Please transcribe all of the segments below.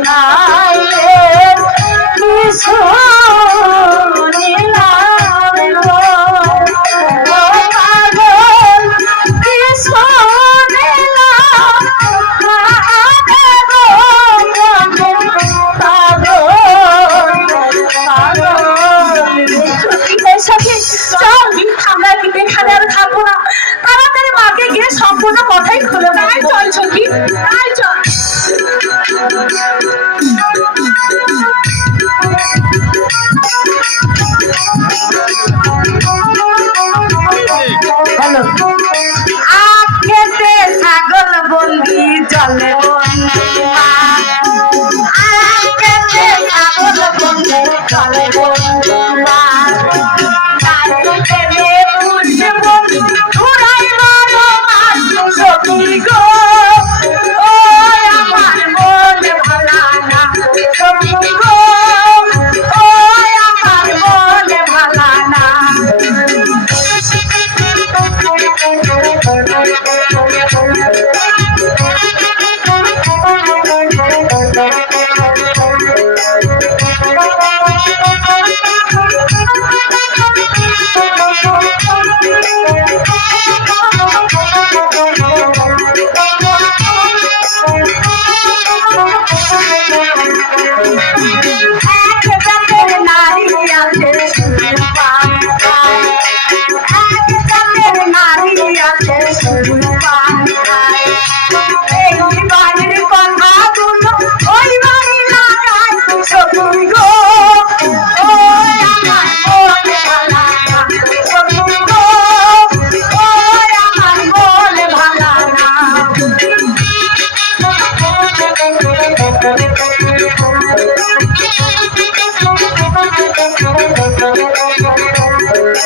শুনাইলে কি শুনিলাম গো ও পাগল কি শুনিলাম আগে গো পাগল পাগল এই সখী, চল, আমরা কিন্তু এখানে আর থাকব না। তাড়াতাড়ি মাকে গিয়ে সম্পূর্ণ কথাই খুলে তাই চল, সখী। তাই চল। together. Thank you.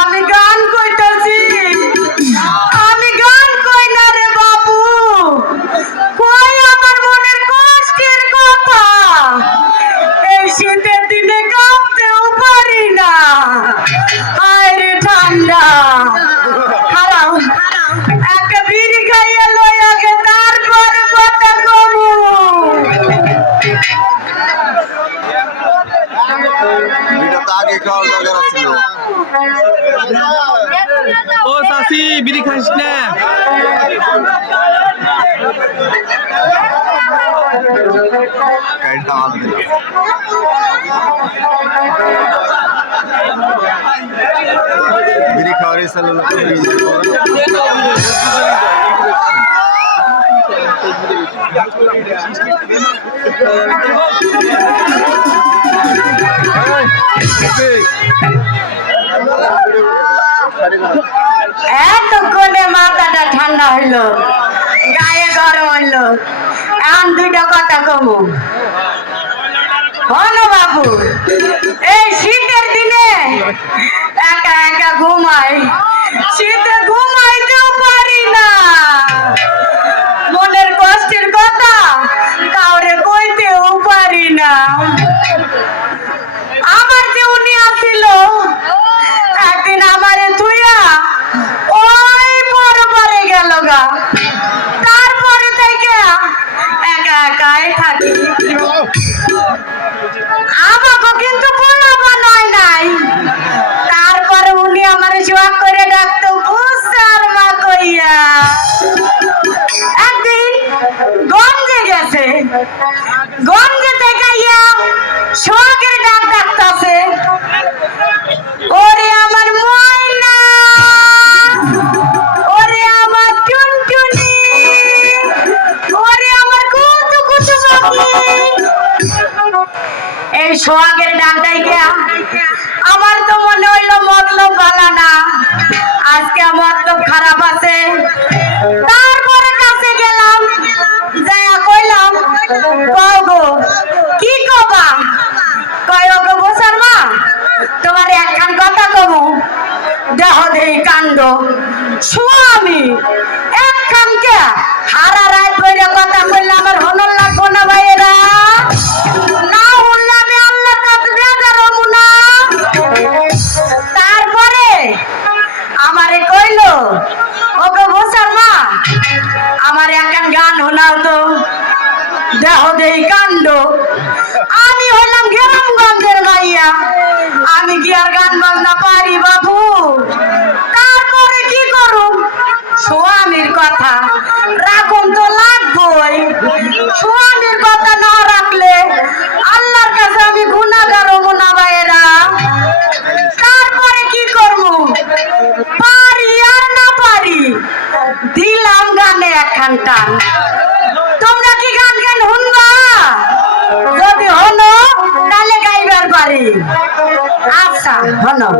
আমি গান কইতাছি। আমি গান কই না রে বাবু কই আমার মনের কষ্টের কথা? এই শীতের দিনে কাঁপতেও পারি না। আয় রে ঠান্ডা। খারাপ একটা বিড়ি খাইয়া লই আগে তারপর কথা কমু। এটা তো আগে খাওয়ার দরকার ছিল। ও চাষি বিড়ি খাস না? বিড়ি খাওয়ার হলো এতক্ষণে মাথাটা ঠান্ডা হইল, গায়ে গরম হইল। এখন দুইটা কথা কমু। হন বাবু এই শীতের দিনে একা একা ঘুমাই, শীতে ঘুমাইতেও পারি না। গেছে দেখাইয়া সোহাগের ডাক ডাকতাছে। ওরে আমার ময়না, ওরে আমার টুনটুনি, ওরে আমার কুতু কুতু এই সোহাগের গিয়া আমার তো মনে হইল মতলব ভালো না। আজকে মতলব খারাপ আছে। তারপরে কইলাম গো কি কবা? কয় গো বসার মা তোমার একখান কথা কমু। দেহ দেই কাণ্ড। স্বামী একখান কে? হারা রাত বইরে কথা কইলে আমার হনর লাগবো না ভাইয়েরা। না উঠলে আমি না। তারপরে আমারে কইলো ওকে বসার মা আমার তো দেই কাণ্ড। আমি হইলাম গ্রামগঞ্জের মাইয়া। আমি কি আর গান বাজনা পারি বাবু? তারপরে কি করুম? স্বামীর কথা রাখুন তো লাগবই। স্বামীর কথা না রাখলে আল্লাহর কাছে আমি গুণাগার হব না ভাইয়েরা। তারপরে কি করব? পারি আর না পারি, দিলাম গানে একখান টান। আচ্ছা হলো